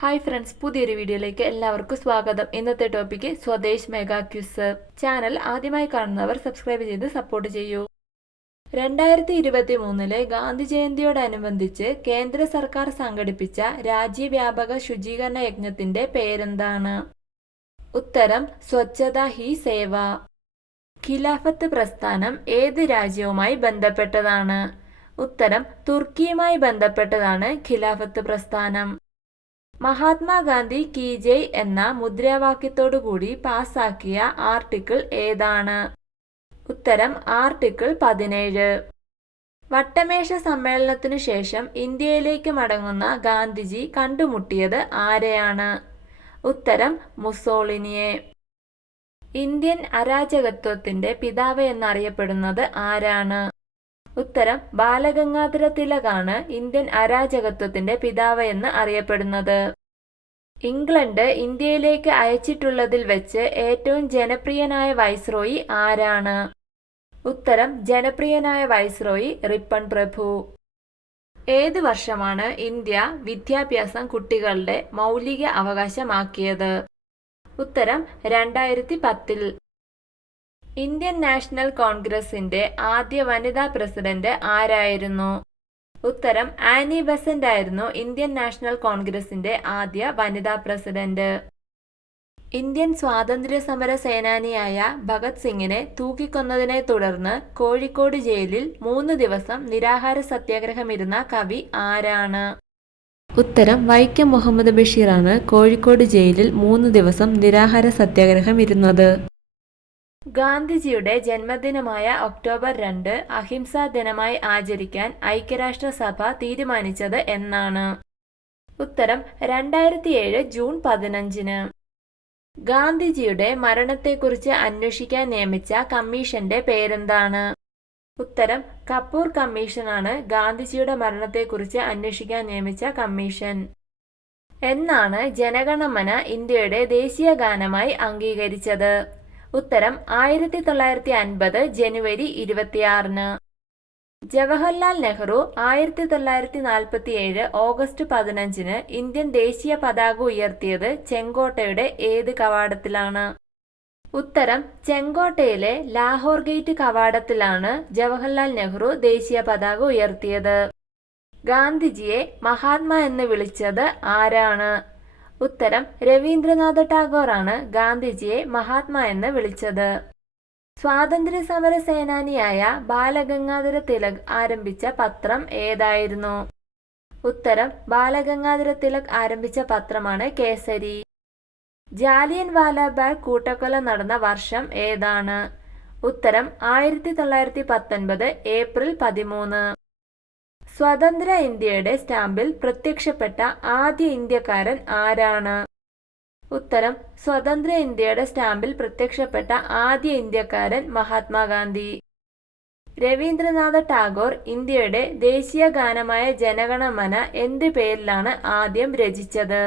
Hi friends, പുതിയൊരു വീഡിയോയിലേക്ക് എല്ലാവർക്കും സ്വാഗതം. ഇന്നത്തെ topic Swadesh mega quiz. Channel ആദ്യമായി കാണുന്നവർ സബ്സ്ക്രൈബ് ചെയ്ത് സപ്പോർട്ട് ചെയ്യൂ. 2023 ഗാന്ധി ജയന്തിയോടനുബന്ധിച്ച് കേന്ദ്ര സർക്കാർ സംഘടിപ്പിച്ച രാജ്യവ്യാപക ശുചീകരണ യജ്ഞത്തിന്റെ പേരെന്താണ്? ഉത്തരം സ്വച്ഛതാ ഹി സേവ. ഖിലാഫത്ത് പ്രസ്ഥാനം ഏത് രാജ്യവുമായി ബന്ധപ്പെട്ടതാണ്? ഉത്തരം തുർക്കിയുമായി ബന്ധപ്പെട്ടതാണ് ഖിലാഫത്ത് പ്രസ്ഥാനം. മഹാത്മാഗാന്ധി കി ജയ് എന്ന മുദ്രാവാക്യത്തോടുകൂടി പാസാക്കിയ ആർട്ടിക്കിൾ ഏതാണ്? ഉത്തരം ആർട്ടിക്കിൾ 17. വട്ടമേശ സമ്മേളനത്തിനു ശേഷം ഇന്ത്യയിലേക്ക് മടങ്ങുന്ന ഗാന്ധിജി കണ്ടുമുട്ടിയത് ആരെയാണ്? ഉത്തരം മുസോളിനിയെ. ഇന്ത്യൻ അരാജകത്വത്തിന്റെ പിതാവ് എന്നറിയപ്പെടുന്നത് ആരാണ്? ഉത്തരം ബാലഗംഗാധര തിലകാണ് ഇന്ത്യൻ അരാജകത്വത്തിന്റെ പിതാവ് എന്ന് അറിയപ്പെടുന്നത്. ഇംഗ്ലണ്ട് ഇന്ത്യയിലേക്ക് അയച്ചിട്ടുള്ളതിൽ വെച്ച് ഏറ്റവും ജനപ്രിയനായ വൈസ്രോയി ആരാണ്? ഉത്തരം ജനപ്രിയനായ വൈസ്രോയി റിപ്പൺ പ്രഭു. ഏത് വർഷമാണ് ഇന്ത്യ വിദ്യാഭ്യാസം കുട്ടികളുടെ മൗലിക അവകാശമാക്കിയത്? ഉത്തരം 2010. ഇന്ത്യൻ നാഷണൽ കോൺഗ്രസിന്റെ ആദ്യ വനിതാ പ്രസിഡന്റ് ആരായിരുന്നു? ഉത്തരം ആനി ബെസന്റ് ആയിരുന്നു ഇന്ത്യൻ നാഷണൽ കോൺഗ്രസിന്റെ ആദ്യ വനിതാ പ്രസിഡന്റ്. ഇന്ത്യൻ സ്വാതന്ത്ര്യ സമര സേനാനിയായ ഭഗത് സിംഗിനെ തൂക്കിക്കൊന്നതിനെ തുടർന്ന് കോഴിക്കോട് ജയിലിൽ 3 ദിവസം നിരാഹാര സത്യാഗ്രഹമിരുന്ന കവി ആരാണ്? ഉത്തരം വൈക്കം മുഹമ്മദ് ബഷീറാണ് കോഴിക്കോട് ജയിലിൽ 3 ദിവസം നിരാഹാര സത്യാഗ്രഹം ഇരുന്നത്. ഗാന്ധിജിയുടെ ജന്മദിനമായ ഒക്ടോബർ 2 അഹിംസാ ദിനമായി ആചരിക്കാൻ ഐക്യരാഷ്ട്രസഭ തീരുമാനിച്ചത് എന്നാണ്? ഉത്തരം 2007 ജൂൺ 15. ഗാന്ധിജിയുടെ മരണത്തെക്കുറിച്ച് അന്വേഷിക്കാൻ നിയമിച്ച കമ്മീഷന്റെ പേരെന്താണ്? ഉത്തരം കപൂർ കമ്മീഷനാണ് ഗാന്ധിജിയുടെ മരണത്തെക്കുറിച്ച് അന്വേഷിക്കാൻ നിയമിച്ച കമ്മീഷൻ. എന്നാണ് ജനഗണമന ഇന്ത്യയുടെ ദേശീയ ഗാനമായി അംഗീകരിച്ചത്? ഉത്തരം 1950 ജനുവരി 26. ജവഹർലാൽ നെഹ്റു 1947 ഓഗസ്റ്റ് 15 ഇന്ത്യൻ ദേശീയ പതാക ഉയർത്തിയത് ചെങ്കോട്ടയുടെ ഏത് കവാടത്തിലാണ്? ഉത്തരം ചെങ്കോട്ടയിലെ ലാഹോർ ഗേറ്റ് കവാടത്തിലാണ് ജവഹർലാൽ നെഹ്റു ദേശീയ പതാക ഉയർത്തിയത്. ഗാന്ധിജിയെ മഹാത്മാ എന്ന് വിളിച്ചത് ആരാണ്? ഉത്തരം രവീന്ദ്രനാഥ ടാഗോറാണ് ഗാന്ധിജിയെ മഹാത്മാ എന്ന് വിളിച്ചത്. സ്വാതന്ത്ര്യ സമര സേനാനിയായ ബാലഗംഗാധര തിലക് ആരംഭിച്ച പത്രം ഏതായിരുന്നു? ഉത്തരം ബാലഗംഗാധര തിലക് ആരംഭിച്ച പത്രമാണ് കേസരി. ജാലിയൻ വാലാബാഗ് കൂട്ടക്കൊല നടന്ന വർഷം ഏതാണ്? ഉത്തരം 1919 ഏപ്രിൽ 13. സ്വതന്ത്ര ഇന്ത്യയുടെ സ്റ്റാമ്പിൽ പ്രത്യക്ഷപ്പെട്ട ആദ്യ ഇന്ത്യക്കാരൻ ആരാണ്? ഉത്തരം സ്വതന്ത്ര ഇന്ത്യയുടെ സ്റ്റാമ്പിൽ പ്രത്യക്ഷപ്പെട്ട ആദ്യ ഇന്ത്യക്കാരൻ മഹാത്മാഗാന്ധി. രവീന്ദ്രനാഥ ടാഗോർ ഇന്ത്യയുടെ ദേശീയ ഗാനമായ ജനഗണമന എന്ത് പേരിലാണ് ആദ്യം രചിച്ചത്?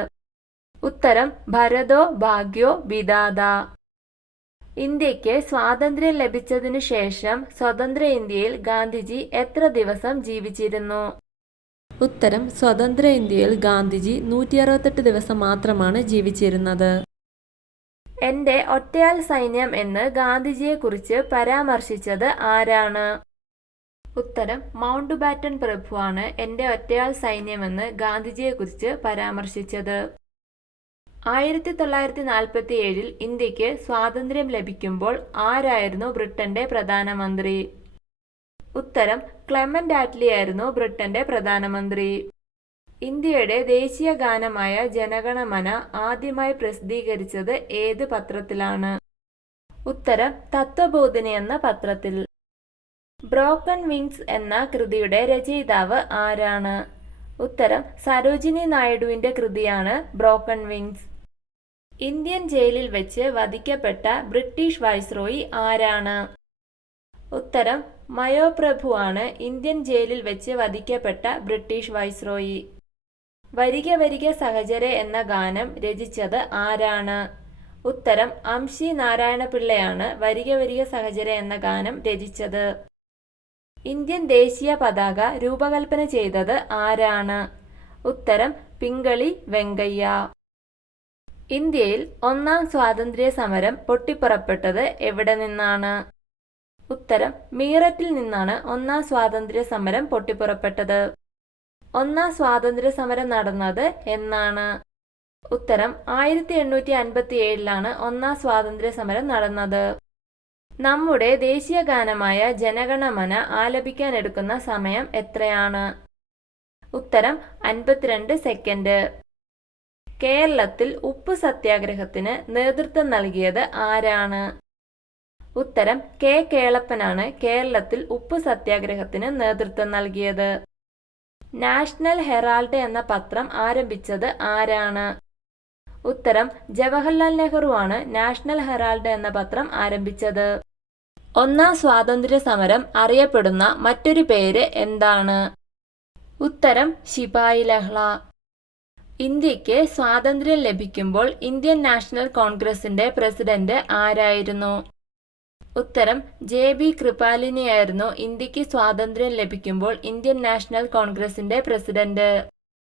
ഉത്തരം ഭരതോ ഭാഗ്യോ വിധാത. ഇന്ത്യക്ക് സ്വാതന്ത്ര്യം ലഭിച്ചതിനു ശേഷം സ്വതന്ത്ര ഇന്ത്യയിൽ ഗാന്ധിജി എത്ര ദിവസം ജീവിച്ചിരുന്നു? ഉത്തരം സ്വതന്ത്ര ഇന്ത്യയിൽ ഗാന്ധിജി 168 ദിവസം മാത്രമാണ് ജീവിച്ചിരുന്നത്. എന്റെ ഒറ്റയാൾ സൈന്യം എന്ന് ഗാന്ധിജിയെക്കുറിച്ച് പരാമർശിച്ചത് ആരാണ്? ഉത്തരം മൗണ്ട് ബാറ്റൺ പ്രഭുവാണ് എന്റെ ഒറ്റയാൾ സൈന്യമെന്ന് ഗാന്ധിജിയെക്കുറിച്ച് പരാമർശിച്ചത്. 1947 ഇന്ത്യക്ക് സ്വാതന്ത്ര്യം ലഭിക്കുമ്പോൾ ആരായിരുന്നു ബ്രിട്ടന്റെ പ്രധാനമന്ത്രി? ഉത്തരം ക്ലെമന്റ് ആറ്റ്ലി ആയിരുന്നു ബ്രിട്ടന്റെ പ്രധാനമന്ത്രി. ഇന്ത്യയുടെ ദേശീയ ഗാനമായ ജനഗണമന ആദ്യമായി പ്രസിദ്ധീകരിച്ചത് ഏത് പത്രത്തിലാണ്? ഉത്തരം തത്വബോധിനി എന്ന പത്രത്തിൽ. ബ്രോക്കൺ വിങ്സ് എന്ന കൃതിയുടെ രചയിതാവ് ആരാണ്? ഉത്തരം സരോജിനി നായിഡുവിന്റെ കൃതിയാണ് ബ്രോക്കൺ വിങ്സ്. ഇന്ത്യൻ ജയിലിൽ വെച്ച് വധിക്കപ്പെട്ട ബ്രിട്ടീഷ് വൈസ്രോയി ആരാണ്? ഉത്തരം മയോ പ്രഭു ആണ് ഇന്ത്യൻ ജയിലിൽ വെച്ച് വധിക്കപ്പെട്ട ബ്രിട്ടീഷ് വൈസ്രോയി. വരിക വരിക സഹചരെ എന്ന ഗാനം രചിച്ചത് ആരാണ്? ഉത്തരം അംശി നാരായണപിള്ളയാണ് വരിക വരിക സഹചരെ എന്ന ഗാനം രചിച്ചത്. ഇന്ത്യൻ ദേശീയ പതാക രൂപകൽപ്പന ചെയ്തത് ആരാണ്? ഉത്തരം പിങ്കളി വെങ്കയ്യ. ഇന്ത്യയിൽ ഒന്നാം സ്വാതന്ത്ര്യ സമരം പൊട്ടിപ്പുറപ്പെട്ടത് എവിടെ നിന്നാണ്? ഉത്തരം മീററ്റിൽ നിന്നാണ് ഒന്നാം സ്വാതന്ത്ര്യ സമരം പൊട്ടിപ്പുറപ്പെട്ടത്. ഒന്നാം സ്വാതന്ത്ര്യ സമരം നടന്നത് എന്നാണ്? ഉത്തരം 1857 ഒന്നാം സ്വാതന്ത്ര്യ സമരം നടന്നത്. നമ്മുടെ ദേശീയ ഗാനമായ ജനഗണമന ആലപിക്കാൻ എടുക്കുന്ന സമയം എത്രയാണ്? ഉത്തരം 52 സെക്കൻഡ്. കേരളത്തിൽ ഉപ്പ് സത്യാഗ്രഹത്തിന് നേതൃത്വം നൽകിയത് ആരാണ്? ഉത്തരം കെ കേളപ്പനാണ് കേരളത്തിൽ ഉപ്പ് സത്യാഗ്രഹത്തിന് നേതൃത്വം നൽകിയത്. നാഷണൽ ഹെറാൾഡ് എന്ന പത്രം ആരംഭിച്ചത് ആരാണ്? ഉത്തരം ജവഹർലാൽ നെഹ്റു ആണ് നാഷണൽ ഹെറാൾഡ് എന്ന പത്രം ആരംഭിച്ചത്. ഒന്നാം സ്വാതന്ത്ര്യ സമരം അറിയപ്പെടുന്ന മറ്റൊരു പേര് എന്താണ്? ഉത്തരം ശിപായി ലഹള. ഇന്ത്യക്ക് സ്വാതന്ത്ര്യം ലഭിക്കുമ്പോൾ ഇന്ത്യൻ നാഷണൽ കോൺഗ്രസിന്റെ പ്രസിഡന്റ് ആരായിരുന്നു? ഉത്തരം JB കൃപാലിനിയായിരുന്നു ഇന്ത്യക്ക് സ്വാതന്ത്ര്യം ലഭിക്കുമ്പോൾ ഇന്ത്യൻ നാഷണൽ കോൺഗ്രസിന്റെ പ്രസിഡന്റ്.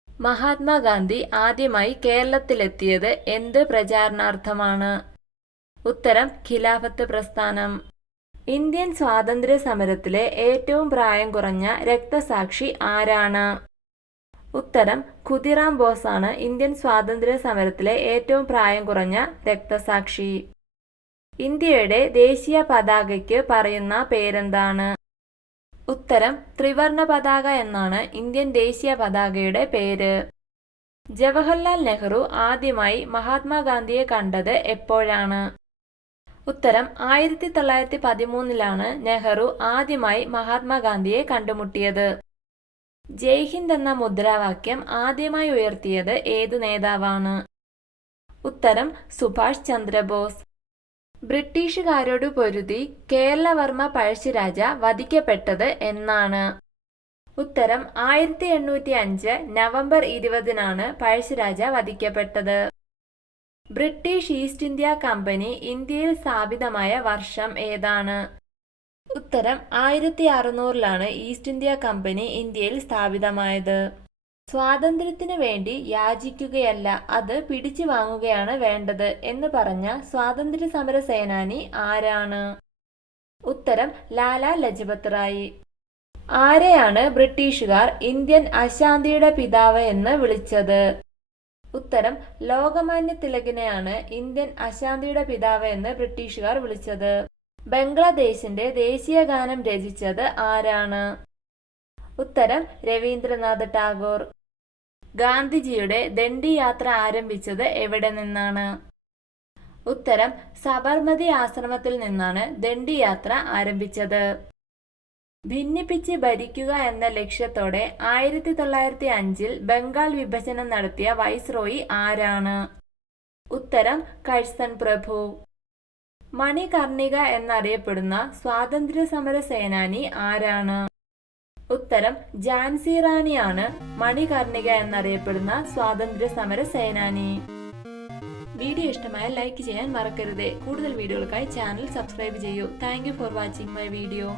മഹാത്മാഗാന്ധി ആദ്യമായി കേരളത്തിലെത്തിയത് എന്ത് പ്രചാരണാർത്ഥമാണ്? ഉത്തരം ഖിലാഫത്ത് പ്രസ്ഥാനം. ഇന്ത്യൻ സ്വാതന്ത്ര്യ സമരത്തിലെ ഏറ്റവും പ്രായം കുറഞ്ഞ രക്തസാക്ഷി ആരാണ്? ഉത്തരം ഖുദിറാം ബോസ് ആണ് ഇന്ത്യൻ സ്വാതന്ത്ര്യ സമരത്തിലെ ഏറ്റവും പ്രായം കുറഞ്ഞ രക്തസാക്ഷി. ഇന്ത്യയുടെ ദേശീയ പതാകയ്ക്ക് പറയുന്ന പേരെന്താണ്? ഉത്തരം ത്രിവർണ പതാക എന്നാണ് ഇന്ത്യൻ ദേശീയ പതാകയുടെ പേര്. ജവഹർലാൽ നെഹ്റു ആദ്യമായി മഹാത്മാഗാന്ധിയെ കണ്ടത് എപ്പോഴാണ്? ഉത്തരം 1913 നെഹ്റു ആദ്യമായി മഹാത്മാഗാന്ധിയെ കണ്ടുമുട്ടിയത്. ജയ് ഹിന്ദ് എന്ന മുദ്രാവാക്യം ആദ്യമായി ഉയർത്തിയത് ഏതു നേതാവാണ്? ഉത്തരം സുഭാഷ് ചന്ദ്രബോസ്. ബ്രിട്ടീഷുകാരോട് പൊരുതി കേരളവർമ്മ പഴശ്ശിരാജ വധിക്കപ്പെട്ടത് എന്നാണ്? ഉത്തരം 1805 നവംബർ 20 പഴശ്ശിരാജ വധിക്കപ്പെട്ടത്. ബ്രിട്ടീഷ് ഈസ്റ്റ് ഇന്ത്യ കമ്പനി ഇന്ത്യയിൽ സ്ഥാപിതമായ വർഷം ഏതാണ്? ഉത്തരം 1600 ഈസ്റ്റ് ഇന്ത്യ കമ്പനി ഇന്ത്യയിൽ സ്ഥാപിതമായത്. സ്വാതന്ത്ര്യത്തിനു വേണ്ടി യാചിക്കുകയല്ല, അത് പിടിച്ചു വാങ്ങുകയാണ് വേണ്ടത് എന്ന് പറഞ്ഞ സ്വാതന്ത്ര്യ സമര സേനാനി ആരാണ്? ഉത്തരം ലാലാ ലജ്പത് റായ്. ആരെയാണ് ബ്രിട്ടീഷുകാർ ഇന്ത്യൻ അശാന്തിയുടെ പിതാവ് എന്ന് വിളിച്ചത്? ഉത്തരം ലോകമാന്യ തിലകിനെയാണ് ഇന്ത്യൻ അശാന്തിയുടെ പിതാവ് എന്ന് ബ്രിട്ടീഷുകാർ വിളിച്ചത്. ബംഗ്ലാദേശിന്റെ ദേശീയ ഗാനം രചിച്ചത് ആരാണ്? ഉത്തരം രവീന്ദ്രനാഥ് ടാഗോർ. ഗാന്ധിജിയുടെ ദണ്ഡി യാത്ര ആരംഭിച്ചത് എവിടെ നിന്നാണ്? ഉത്തരം സബർമതി ആശ്രമത്തിൽ നിന്നാണ് ദണ്ഡി യാത്ര ആരംഭിച്ചത്. ഭിന്നിപ്പിച്ച് ഭരിക്കുക എന്ന ലക്ഷ്യത്തോടെ 1905 ബംഗാൾ വിഭജനം നടത്തിയ വൈസ്രോയി ആരാണ്? ഉത്തരം കഴ്സൺ പ്രഭു. മണികർണിക എന്നറിയപ്പെടുന്ന സ്വാതന്ത്ര്യ സമര സേനാനി ആരാണ്? ഉത്തരം ഝാൻസി റാണിയാണ് മണികർണിക എന്നറിയപ്പെടുന്ന സ്വാതന്ത്ര്യ സമര സേനാനി. വീഡിയോ ഇഷ്ടമായ ലൈക്ക് ചെയ്യാൻ മറക്കരുത്. കൂടുതൽ വീഡിയോകൾക്കായി ചാനൽ സബ്സ്ക്രൈബ് ചെയ്യൂ. Thank you for watching my video.